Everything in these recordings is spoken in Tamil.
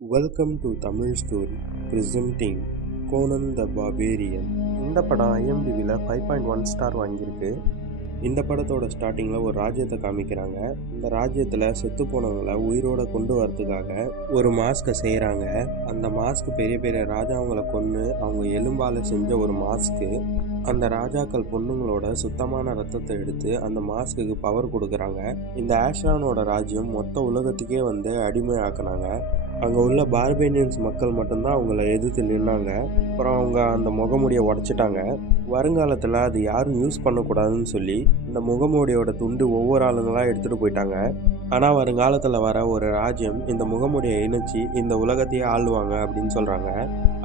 Welcome to Tamil story presenting Gonen the barbarian. இந்த படம் ஐஎம்டிபியில் 5.1 ஸ்டார் வாங்கியிருக்கு. இந்த படத்தோட ஸ்டார்டிங்கில் ஒரு ராஜ்யத்தை காமிக்கிறாங்க. இந்த ராஜ்யத்தில் செத்து போனவங்களை உயிரோட கொண்டு வரதுக்காக ஒரு மாஸ்கை செய்கிறாங்க. அந்த மாஸ்க் பெரிய பெரிய ராஜாவங்களை கொன்று அவங்க எலும்பால் செஞ்ச ஒரு மாஸ்க்கு. அந்த ராஜாக்கள் பொண்ணுங்களோட சுத்தமான ரத்தத்தை எடுத்து அந்த மாஸ்க்கு பவர் கொடுக்குறாங்க. இந்த ஆஷ்ரானோட ராஜ்யம் மொத்த உலகத்துக்கே அடிமை ஆக்குனாங்க. அங்கே உள்ள பார்பேனியன்ஸ் மக்கள் மட்டும்தான் அவங்கள எதிர்த்து நின்னாங்க. அப்புறம் அவங்க அந்த முகமூடியை உடச்சிட்டாங்க. வருங்காலத்தில் அது யாரும் யூஸ் பண்ணக்கூடாதுன்னு சொல்லி இந்த முகமூடியோட துண்டு ஒவ்வொரு ஆளுங்களாக எடுத்துகிட்டு போயிட்டாங்க. ஆனால் வருங்காலத்தில் வர ஒரு ராஜ்யம் இந்த முகமூடியை இணைச்சி இந்த உலகத்தையே ஆளுவாங்க அப்படின்னு சொல்கிறாங்க.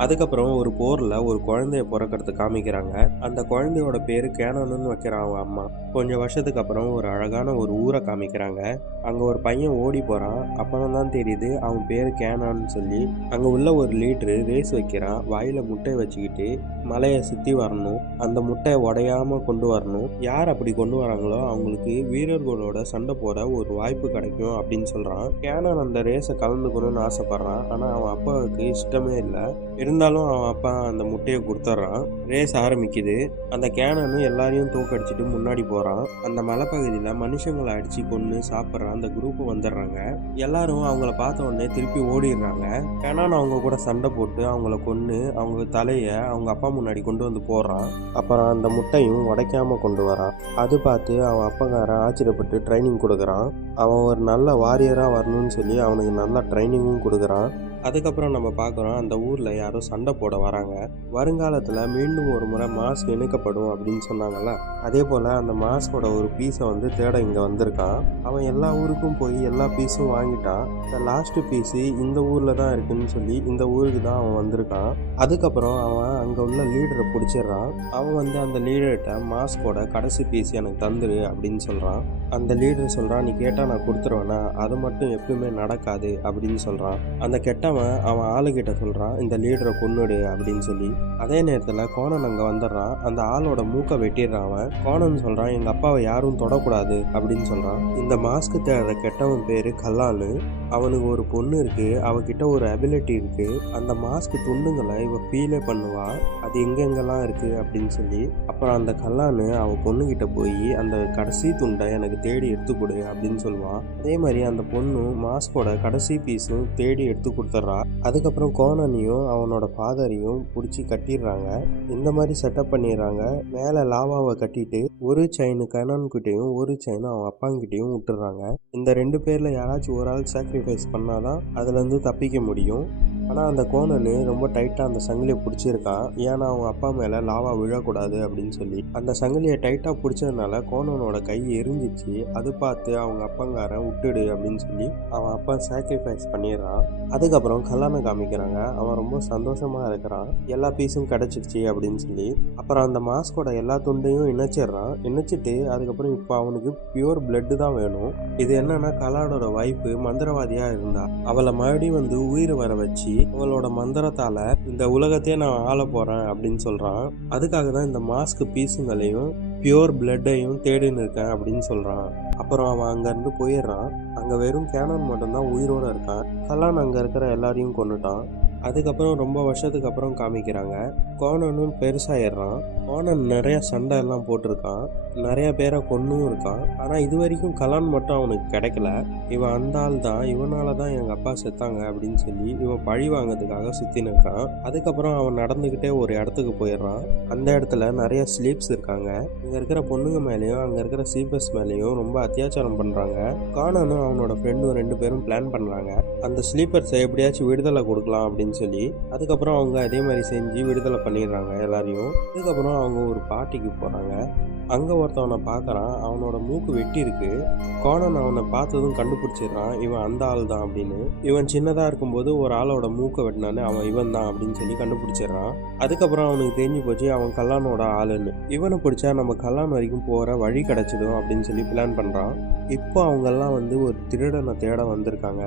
அதுக்கப்புறம் ஒரு போரில் ஒரு குழந்தைய பிறக்கிறது காமிக்கிறாங்க. அந்த குழந்தையோட பேர் கேனன்னு வைக்கிறான் அவன் அம்மா. கொஞ்சம் வருஷத்துக்கு அப்புறம் ஒரு அழகான ஒரு ஊரை காமிக்கிறாங்க. அங்கே ஒரு பையன் ஓடி போகிறான். அப்புறம் தான் தெரியுது அவன் பேர் கேனான்னு சொல்லி. அங்கே உள்ள ஒரு லீடரு ரேஸ் வைக்கிறான். வாயில் முட்டையை வச்சுக்கிட்டு மலையை சுற்றி வரணும். அந்த முட்டையை உடையாமல் கொண்டு வரணும். யார் அப்படி கொண்டு வராங்களோ அவங்களுக்கு வீரர்களோட சண்டை போட ஒரு வாய்ப்பு கிடைக்கும் அப்படின்னு சொல்கிறான். கேனான் அந்த ரேஸை கலந்துக்கணும்னு ஆசைப்படுறான். ஆனால் அவன் அப்பாவுக்கு இஷ்டமே இல்லை. இருந்தாலும் அவன் அப்பா அந்த முட்டையை கொடுத்துட்றான். ரேஸ் ஆரம்பிக்குது. அந்த கேனனு எல்லாரையும் தோக்கடிச்சிட்டு முன்னாடி போகிறான். அந்த மலைப்பகுதியில் மனுஷங்களை அடித்து கொன்று சாப்பிட்ற அந்த குரூப்பு வந்துடுறாங்க. எல்லாரும் அவங்கள பார்த்த உடனே திருப்பி ஓடிடுறாங்க. கேனான் அவங்க கூட சண்டை போட்டு அவங்கள கொன்று அவங்க தலையை அவங்க அப்பா முன்னாடி கொண்டு வந்து போடுறான். அப்புறம் அந்த முட்டையும் உடைக்காம கொண்டு வரான். அது பார்த்து அவன் அப்பக்காரன் ஆச்சரியப்பட்டு ட்ரைனிங் கொடுக்குறான். அவன் ஒரு நல்ல வாரியராக வரணும்னு சொல்லி அவனுக்கு நல்லா ட்ரைனிங்கும் கொடுக்குறான். அதுக்கப்புறம் நம்ம பார்க்குறோம், அந்த ஊரில் யாரோ சண்டை போட வராங்க. வருங்காலத்தில் மீண்டும் ஒரு முறை மாஸ்க் இணைக்கப்படும் அப்படின்னு சொன்னாங்கல்ல, அதே போல் அந்த மாஸ்கோட ஒரு பீஸை தேட இங்கே வந்திருக்கான். அவன் எல்லா ஊருக்கும் போய் எல்லா பீஸும் வாங்கிட்டான். இந்த லாஸ்ட்டு பீஸு இந்த ஊரில் தான் இருக்குன்னு சொல்லி இந்த ஊருக்கு தான் அவன் வந்திருக்கான். அதுக்கப்புறம் அவன் அங்கே உள்ள லீடரை பிடிச்சிடுறான். அவன் அந்த லீடர்கிட்ட மாஸ்கோட கடைசி பீஸ் எனக்கு தந்துரு அப்படின்னு சொல்கிறான். அந்த லீடர் சொல்கிறான், நீ கேட்டால் நான் கொடுத்துருவேனா, அது மட்டும் எப்பவுமே நடக்காது அப்படின்னு சொல்கிறான். அந்த கெட்டவன் அவன் ஆளுகிட்ட சொல்கிறான், இந்த லீடரை கொன்னுடு அப்படின்னு சொல்லி. அதே நேரத்தில் கோனன் அங்கே வந்துடுறான். அந்த ஆளோட மூக்கை வெட்டிடுறான். அவன் கோனன் சொல்கிறான், எங்கள் அப்பாவை யாரும் தொடக்கூடாது அப்படின்னு சொல்கிறான். இந்த மாஸ்க்கு தேடுற கெட்டவன் பேர் கல்லானு. அவனுக்கு ஒரு பொண்ணு இருக்குது. அவகிட்ட ஒரு அபிலிட்டி இருக்குது. அந்த மாஸ்க் துண்டுங்களை இவ ஃபீலே பண்ணுவா, அது எங்கெங்கெல்லாம் இருக்குது அப்படின்னு சொல்லி. அப்புறம் அந்த கல்லானு அவள் பொண்ணுக்கிட்ட போய் அந்த கடைசி துண்டை எனக்கு தேடி எடுத்து கொடு அப்படின்னு சொல்லுவான். அதே மாதிரி அந்த பொண்ணு மாஸ்கோட கடைசி பீஸும் தேடி எடுத்து கொடுத்துட்றா. அதுக்கப்புறம் கோனனையும் அவனோட ஃபாதரையும் பிடிச்சி கட்டிடுறாங்க. இந்த மாதிரி செட்டப் பண்ணிடுறாங்க. மேலே லாவாவை கட்டிட்டு ஒரு செயின் கனன்கிட்டையும் ஒரு செயின் அவன் அப்பாங்கிட்டையும் விட்டுறாங்க. இந்த ரெண்டு பேரில் யாராச்சும் ஒரு ஆள் சாக்ரிஃபைஸ் பண்ணாதான் அதுலேருந்து தப்பிக்க முடியும். ஆனால் அந்த கோனனு ரொம்ப டைட்டாக அந்த சங்கிலியை பிடிச்சிருக்கான். ஏன்னா அவங்க அப்பா மேலே லாவா விழக்கூடாது அப்படின்னு சொல்லி. அந்த சங்கிலியை டைட்டாக பிடிச்சதுனால கோனனோட கை எரிஞ்சிச்சு. அது பார்த்து அவங்க அப்பங்காரன் விட்டுடு அப்படின்னு சொல்லி அவன் அப்பா சாக்ரிஃபைஸ் பண்ணிடுறான். அதுக்கப்புறம் கல்லானை காமிக்கிறாங்க. அவன் ரொம்ப சந்தோஷமாக இருக்கிறான். எல்லா பீஸும் கிடச்சிருச்சு அப்படின்னு சொல்லி. அப்புறம் அந்த மாஸ்கோட எல்லா துண்டையும் இணைச்சிடுறான். இணைச்சிட்டு அதுக்கப்புறம் இப்போ அவனுக்கு பியூர் பிளட்டு தான் வேணும். இது என்னன்னா, கலாடோட வைஃபு மந்திரவாதியாக இருந்தா. அவளை மறுபடியும் உயிர் வர வச்சு அவளோட மந்திரத்தால இந்த உலகத்தையே நான் ஆள போறேன் அப்படின்னு சொல்றான். அதுக்காக தான் இந்த மாஸ்க் பீஸுங்களையும் பியூர் பிளட்டையும் தேடின்னு இருக்கேன் அப்படின்னு சொல்றான். அப்புறம் அவன் அங்கேருந்து போயிடுறான். அங்கே வெறும் கேனன் மட்டும்தான் உயிரோடு இருக்கான். கல்லான் அங்கே இருக்கிற எல்லாரையும் கொண்டுட்டான். அதுக்கப்புறம் ரொம்ப வருஷத்துக்கு அப்புறம் காமிக்கிறாங்க. கோனனும் பெருசாகிடுறான். கோனன் நிறைய சண்டை எல்லாம் போட்டிருக்கான். நிறைய பேரை கொன்னும் இருக்கான். ஆனால் இது வரைக்கும் கலான் மட்டும் அவனுக்கு கிடைக்கல. இவன் அந்த ஆள் தான், இவனால தான் எங்கள் அப்பா செத்தாங்க அப்படின்னு சொல்லி இவன் பழி வாங்கிறதுக்காக சுற்றின்னு இருக்கான். அதுக்கப்புறம் அவன் நடந்துக்கிட்டே ஒரு இடத்துக்கு போயிடுறான். அந்த இடத்துல நிறைய ஸ்லீப்ஸ் இருக்காங்க. இங்கே இருக்கிற பொண்ணுங்க மேலேயும் அங்கே இருக்கிற ஸ்லீப்பர்ஸ் மேலேயும் ரொம்ப அத்தியாச்சாரம் பண்ணுறாங்க. கானனும் அவனோட ஃப்ரெண்டும் ரெண்டு பேரும் பிளான் பண்ணுறாங்க, அந்த ஸ்லீப்பர்ஸை எப்படியாச்சும் விடுதலை கொடுக்கலாம் அப்படின்னு சொல்லி. அதுக்கப்புறம் அவங்க அதே மாதிரி செஞ்சு விடுதலை பண்ணிடுறாங்க எல்லாரையும். அதுக்கப்புறம் அவங்க ஒரு பார்ட்டிக்கு போகிறாங்க. அங்கே ஒருத்தவனை பார்க்குறான். அவனோட மூக்கு வெட்டி இருக்கு. கோனன் அவனை பார்த்ததும் கண்டுபிடிச்சிடுறான், இவன் அந்த ஆள் தான் அப்படின்னு. இவன் சின்னதாக இருக்கும்போது ஒரு ஆளோட மூக்கை வெட்டினானே அவன் இவன் தான் அப்படின்னு சொல்லி கண்டுபிடிச்சிடுறான். அதுக்கப்புறம் அவனுக்கு தெரிஞ்சு போச்சு அவன் கல்லானோட ஆளுன்னு. இவனை பிடிச்சா நம்ம கல்லான் வரைக்கும் போகிற வழி கிடச்சிடும் அப்படின்னு சொல்லி பிளான் பண்ணுறான். இப்போ அவங்கெல்லாம் ஒரு திருடனை தேட வந்திருக்காங்க.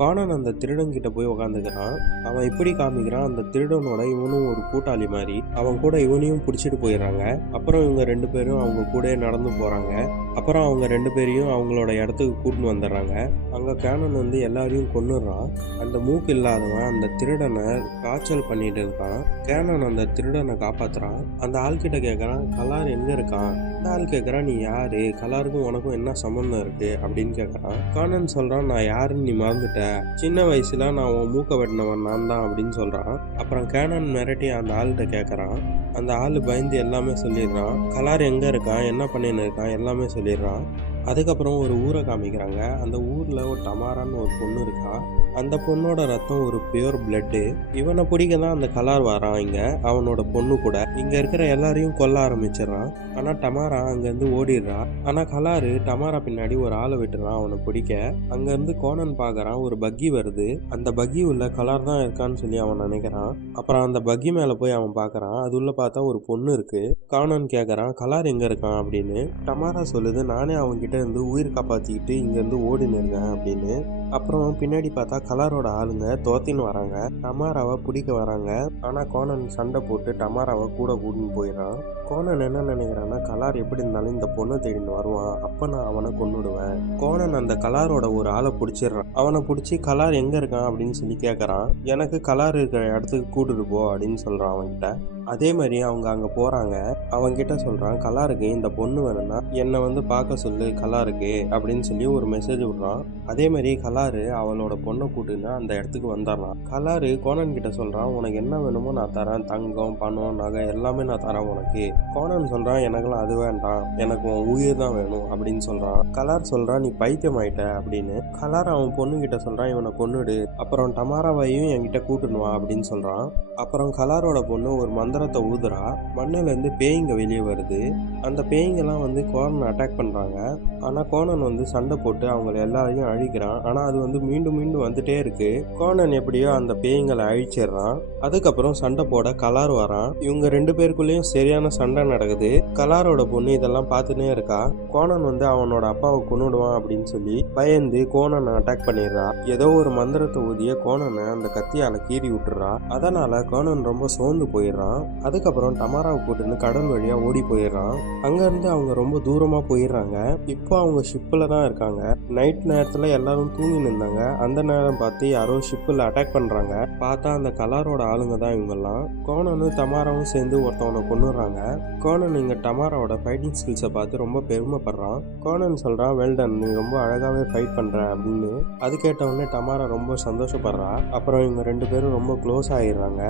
கானன் அந்த திருடன் கிட்ட போய் உக்காந்துக்கிறான். அவன் இப்படி காமிக்கிறான், அந்த திருடனோட இவனும் ஒரு கூட்டாளி மாதிரி. அவன் கூட இவனையும் பிடிச்சிட்டு போயிடுறாங்க. அப்புறம் இவங்க ரெண்டு பேரும் அவங்க கூட நடந்து போறாங்க. அப்புறம் அவங்க 2 பேரையும் அவங்களோட இடத்துக்கு கூட்டின்னு வந்துடுறாங்க. அங்கே கேனன் வந்து எல்லாரையும் கொன்னுடுறான். அந்த மூக்கு இல்லாதவன் அந்த திருடனை காய்ச்சல் பண்ணிட்டு இருக்கான். கேனன் அந்த திருடனை காப்பாத்துறான். அந்த ஆள்கிட்ட கேட்குறான், கலார் எங்கே இருக்கான்? அந்த ஆள் கேட்குறான், நீ யாரு? கலாருக்கும் உனக்கும் என்ன சம்மந்தம் இருக்கு அப்படின்னு கேட்குறான். கேனன் சொல்கிறான், நான் யாருன்னு நீ மறந்துட்ட. சின்ன வயசுல நான் உன் மூக்க வெட்டினவன் நான் தான் அப்படின்னு சொல்கிறான். அப்புறம் கேனன் மிரட்டி அந்த ஆள்கிட்ட கேட்குறான். அந்த ஆள் பயந்து எல்லாமே சொல்லிடுறான். கலார் எங்கே இருக்கான், என்ன பண்ணின்னு இருக்கான் எல்லாமே சொல்லிடுறான். அதுக்கப்புறம் ஒரு ஊரை காமிக்கிறாங்க. அந்த ஊரில் ஒரு டமாரான்னு ஒரு பொண்ணு இருக்கா. அந்த பொண்ணோட ரத்தம் ஒரு பியூர் பிளட்டு. இவனை பிடிக்க தான் அந்த கலார் வரான். இங்கே அவனோட பொண்ணு கூட இங்கே இருக்கிற எல்லாரையும் கொல்ல ஆரம்பிச்சிடறான். ஆனால் டமாரா அங்கேருந்து ஓடிடுறா. ஆனால் கலாரு டமாரா பின்னாடி ஒரு ஆளை விட்டுறான் அவனை பிடிக்க. அங்கேருந்து கோனன் பார்க்குறான், ஒரு பக்கி வருது. அந்த பக்கி உள்ள கலார் தான் இருக்கான்னு சொல்லி அவன் நினைக்கிறான். அப்புறம் அந்த பக்கி மேலே போய் அவன் பார்க்குறான். அது உள்ள பார்த்தா ஒரு பொண்ணு இருக்கு. கோனன் கேட்குறான், கலார் எங்கே இருக்கான் அப்படின்னு. டமாரா சொல்லுது, நானே அவன்கிட்ட இருந்து உயிர் காப்பாற்றிக்கிட்டு இங்கேருந்து ஓடின்னு இருக்கேன் அப்படின்னு. அப்புறம் பின்னாடி பார்த்தா கலாரோட ஆளுங்க தோத்தின்னு வராங்க. டமாராவை பிடிக்க வராங்க. ஆனால் கோனன் சண்டை போட்டு டமாராவை கூட கூட்டின்னு போயிடறான். கோனன் என்ன நினைக்கிறான்னா, கலார் எப்படி இருந்தாலும் இந்த பொண்ணை தேடின்னு வருவான், அப்போ நான் அவனை கொன்னுடுவேன். கோனன் அந்த கலாரோட ஒரு ஆளை பிடிச்சிடுறான். அவனை பிடிச்சி கலார் எங்கே இருக்கான் அப்படின்னு சொல்லி கேட்குறான். எனக்கு கலார் இருக்கிற இடத்துக்கு கூட்டிட்டு போ அப்படின்னு சொல்கிறான் அவன்கிட்ட. அதே மாதிரி அவங்க அங்கே போகிறாங்க. அவன்கிட்ட சொல்கிறான், கலாருக்கு இந்த பொண்ணு வேணும்னா என்னை வந்து பார்க்க சொல்லு கலாருக்கு அப்படின்னு சொல்லி ஒரு மெசேஜ் விடுறான். அதே மாதிரி கலாரு அவளோட பொண்ணை கூட்டுன்னா அந்த இடத்துக்கு வந்துடுறான். கலாரு கோனன் கிட்ட சொல்கிறான், உனக்கு என்ன வேணுமோ நான் தரேன், தங்கம் பணம் நகை எல்லாமே நான் தரேன் உனக்கு. கோனன் சொல்கிறான், எனக்கெல்லாம் அது வேண்டாம், எனக்கு உன் உயிர் தான் வேணும் அப்படின்னு சொல்கிறான். கலார் சொல்கிறான், நீ பைத்தியம் ஆயிட்ட அப்படின்னு. கலார் அவன் பொண்ணு கிட்ட சொல்கிறான், இவனை கொன்னுடு, அப்புறம் டமாராவையும் என்கிட்ட கூட்டுன்னு வா அப்படின்னு சொல்கிறான். அப்புறம் கலாரோட பொண்ணு ஒரு மந்திரத்தை ஊதுறா. மண்ணிலேருந்து பேய்ங்க வெளியே வருது. அந்த பேய்ங்கெல்லாம் வந்து கோனனை அட்டாக் பண்ணுறாங்க. ஆனால் கோனன் வந்து சண்டை போட்டு அவங்கள எல்லாரையும் அழிக்கிறான். ஆனால் அது வந்து மீண்டும் மீண்டும் வந்துட்டே இருக்கு. கோனன் எப்படியோ அந்த பேய்ங்களை அழிச்சிடுறான். அதுக்கப்புறம் சண்டை போட கலார் வரான். இவங்க 2 பேருக்குள்ளேயும் சரியான சண்டை நடக்குது. கலாரோட பொண்ணு இதெல்லாம் பார்த்துட்டே இருக்கா. கோனன் வந்து அவனோட அப்பாவை கொன்னுடுவான் அப்படின்னு சொல்லி பயந்து கோனனை அட்டாக் பண்ணிடுறா. ஏதோ ஒரு மந்திரத்தை ஊதிய கோனனை அந்த கத்தியால கீறி விட்டுறா. அதனால கோனன் ரொம்ப சோர்ந்து போயிடுறான். அதுக்கப்புறம் டமாராவை கூட்டுன்னு கடல் வழியா ஓடி போயிடுறான். அங்கேருந்து அவங்க ரொம்ப தூரமாக போயிடுறாங்க. இப்போ அவங்க ஷிப்பில் தான் இருக்காங்க. நைட் நேரத்தில் எல்லாரும் தூங்கி நின்றாங்க. அந்த நேரம் பார்த்து யாரோ ஷிப்பில் அட்டாக் பண்ணுறாங்க. பார்த்தா அந்த கலாரோட ஆளுங்க தான் இவங்கெல்லாம். கோனனும் டமாராவும் சேர்ந்து ஒருத்தவனை கொன்னுடுறாங்க. கோனன் இங்கே டமாராவோட ஃபைட்டிங் ஸ்கில்ஸை பார்த்து ரொம்ப பெருமைப்படுறான். கோனன் சொல்கிறான், வெல்டன், நீ ரொம்ப அழகாகவே ஃபைட் பண்ணுற அப்படின்னு. அது கேட்டவுடனே டமாரா ரொம்ப சந்தோஷப்படுறா. அப்புறம் இவங்க 2 பேரும் ரொம்ப க்ளோஸ் ஆகிடுறாங்க.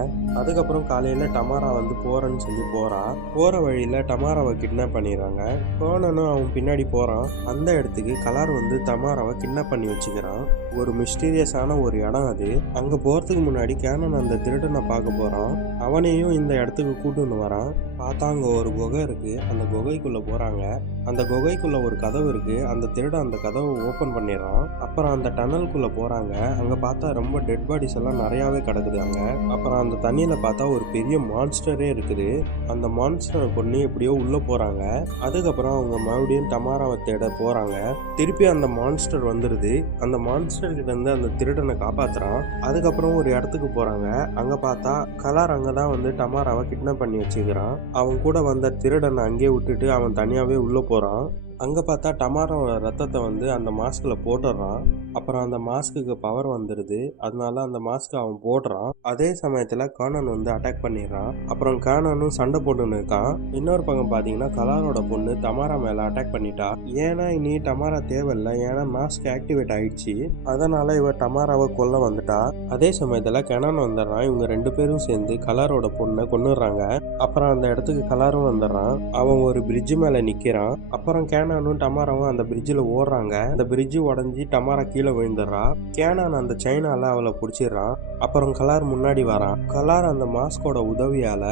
அதுக்கப்புறம் காலையில் டமாரா வந்து போகிறேன்னு சொல்லி போகிறா. போகிற வழியில் டமாராவை கிட்னாப் பண்ணிடுறாங்க. கோனனும் அவன் பின்னாடி போகிறான். அந்த இடத்துக்கு கலார் வந்து டமாராவை கிட்னாப் பண்ணி வச்சுக்கிறான். ஒரு மிஸ்டீரியஸான ஒரு இடம் அது. அங்கே போகிறதுக்கு முன்னாடி கேனன் அந்த திருடனை பார்க்க போகிறான். அவனையும் இந்த இடத்துக்கு கூட்டுன்னு வரான். பார்த்தா அங்கே ஒரு குகை இருக்குது. அந்த குகைக்குள்ளே போகிறாங்க. அந்த குகைக்குள்ளே ஒரு கதவு இருக்குது. அந்த திருடன் அந்த கதவை ஓப்பன் பண்ணிடுறான். அப்புறம் அந்த டனலுக்குள்ளே போகிறாங்க. அங்கே பார்த்தா ரொம்ப டெட் பாடிஸ் எல்லாம் நிறையாவே கிடக்குது அங்கே. அப்புறம் அந்த தண்ணியில் பார்த்தா ஒரு பெரிய மான்ஸ்டரே இருக்குது. அந்த மான்ஸ்டரை கொண்டு எப்படியோ உள்ளே போகிறாங்க. அதுக்கப்புறம் அவங்க மறுபடியும் டமாராவை தேட போகிறாங்க. திருப்பி அந்த மான்ஸ்டர் வந்துடுது. அந்த மான்ஸ்டர் கிட்ட இருந்து அந்த திருடனை காப்பாற்றுறான். அதுக்கப்புறம் ஒரு இடத்துக்கு போகிறாங்க. அங்கே பார்த்தா கலார் அங்கே தான் வந்து டமாராவை கிட்னாப் பண்ணி வச்சுக்கிறான். அவன் கூட வந்த திருடனை அங்கேயே விட்டுட்டு அவன் தனியாகவே உள்ளே போகிறான். அங்கே பார்த்தா டமாரோட ரத்தத்தை வந்து அந்த மாஸ்கில் போட்டுடுறான். அப்புறம் அந்த மாஸ்க்கு பவர் வந்துடுது. அதனால அந்த மாஸ்க்கு அவன் போடுறான். அதே சமயத்தில் கானன் வந்து அட்டாக் பண்ணிடுறான். அப்புறம் கானனும் சண்டை போட்டுன்னு இருக்கான். இன்னொரு பக்கம் பார்த்தீங்கன்னா கலாரோட பொண்ணு டமாரா மேலே அட்டாக் பண்ணிட்டா. ஏன்னா இனி டமாரா தேவையில்லை, ஏன்னா மாஸ்க் ஆக்டிவேட் ஆயிடுச்சு. அதனால இவ டமாராவை கொல்ல வந்துட்டா. அதே சமயத்தில் கனன் வந்துடுறான். இவங்க 2 பேரும் சேர்ந்து கலாரோட பொண்ணை கொன்னுடுறாங்க. அப்புறம் அந்த இடத்துக்கு கலாரும் வந்துடுறான். அவன் ஒரு பிரிட்ஜ் மேலே நிற்கிறான். அப்புறம் கேனானும் டமாராவும் அந்த பிரிட்ஜில் ஓடுறாங்க. அந்த பிரிட்ஜு உடஞ்சி டமாரா கீழே விழுந்துடுறா. கேனான் அந்த செயினால அவளை பிடிச்சிடுறான். அப்புறம் கலார் முன்னாடி வரான். கலார் அந்த மாஸ்கோட உதவியால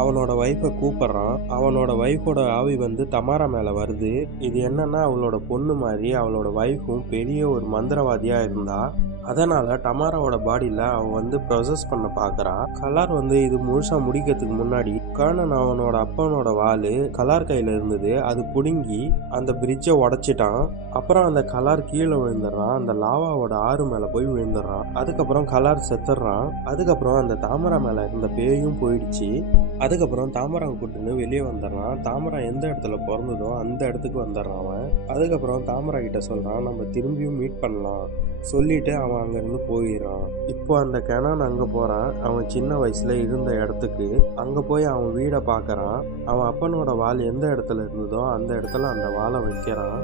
அவனோட வைஃபை கூப்பிடுறான். அவனோட வைஃபோட ஆவி வந்து டமாரா மேல வருது. இது என்னன்னா அவளோட பொண்ணு மாதிரி அவளோட வைஃபும் பெரிய ஒரு மந்திரவாதியா இருந்தா. அதனால டமாராவோட பாடியில் அவன் ப்ரொசஸ் பண்ண பார்க்குறான். கலார் இது முழுசாக முடிக்கிறதுக்கு முன்னாடி கர்ணன் அவனோட அப்பனோட வாள் கலார் கையில் இருந்தது, அது பிடுங்கி அந்த பிரிட்ஜை உடைச்சிட்டான். அப்புறம் அந்த கலார் கீழே விழுந்துடுறான், அந்த லாவாவோட ஆறு மேலே போய் விழுந்துடுறான். அதுக்கப்புறம் கலார் செத்துடுறான். அதுக்கப்புறம் அந்த தாமரா மேலே இருந்த பேயும் போயிடுச்சு. அதுக்கப்புறம் தாமரா கூட்டுன்னு வெளியே வந்துடுறான். தாமரா எந்த இடத்துல பிறந்ததோ அந்த இடத்துக்கு வந்துடுறான் அவன். அதுக்கப்புறம் தாமரா கிட்ட சொல்கிறான், நம்ம திரும்பியும் மீட் பண்ணலாம் சொல்லிட்டு அவன் அங்கேருந்து போயிடுறான். இப்போ அந்த கெனான் அங்கே போகிறான், அவன் சின்ன வயசில் இருந்த இடத்துக்கு. அங்கே போய் அவன் வீடை பார்க்குறான். அவன் அப்பனோட வாள் எந்த இடத்துல இருந்ததோ அந்த இடத்துல அந்த வாளை வைக்கிறான்.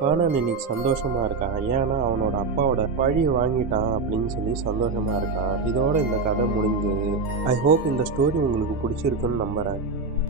கர்ணன் இன்னைக்கு சந்தோஷமாக இருக்கான், ஏன்னா அவனோட அப்பாவோட பழியை வாங்கிட்டான் அப்படின்னு சொல்லி சந்தோஷமாக இருக்கான். இதோட இந்த கதை முடிஞ்சது. ஐ ஹோப் இந்த ஸ்டோரி உங்களுக்கு பிடிச்சிருக்குன்னு நம்புகிறேன்.